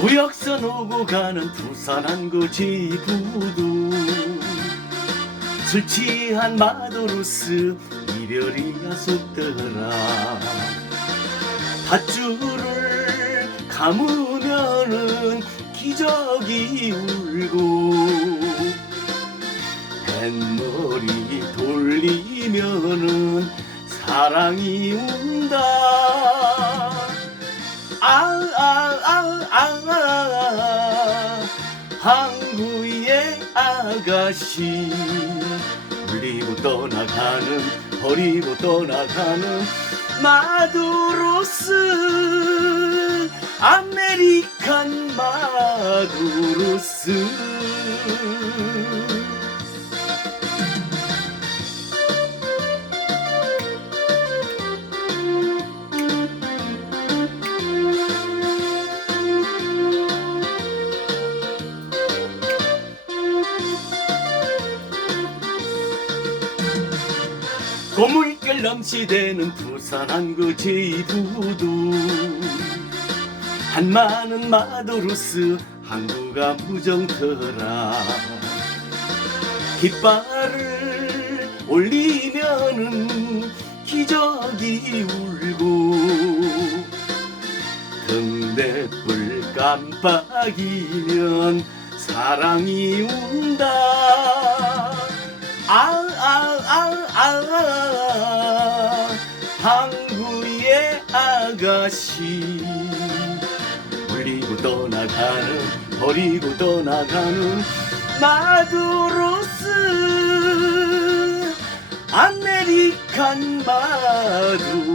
부산 오고 가는 부산한 그 제부도 술 취한 마도로스 이별이 야속더라. 밧줄을 감으면은 기적이 울고 뱃머리 돌리면은 사랑이 운다 항구의 아가씨. 물리고 떠나가는 버리고 떠나가는 마두로스. 아메리칸 마두로스 고물결 넘치대는 부산한 그 제부도. 한마는 마도로스 항구가 무정터라. 깃발을 올리면은 기적이 울고 등대불 깜빡이면 사랑이 운다. 아아아아 아가씨. 물리고 떠나가는 버리고 떠나가는 마두로스. 아메리칸 마두로스